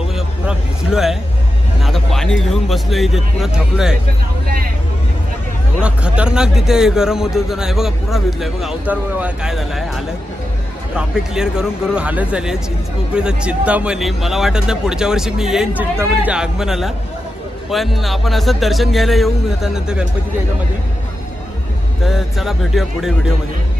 बघूया पुरा भिजलो आहे आणि आता पाणी घेऊन बसलोय इथे पुरा थकलोय एवढा खतरनाक तिथे गरम होत होतं ना हे बघा पुरा भिजलोय बघा अवतार बघा काय झालं आहे हालत ट्रॉफिक क्लिअर करून करून हालत झाली आहे चिंचपोकळीचा चिंतामणी मला वाटत नाही पुढच्या वर्षी मी येईन चिंतामणीच्या आगमनाला पण आपण असं दर्शन घ्यायला येऊ नंतर गणपतीच्या ह्याच्यामध्ये तर चला भेटूया पुढे व्हिडिओमध्ये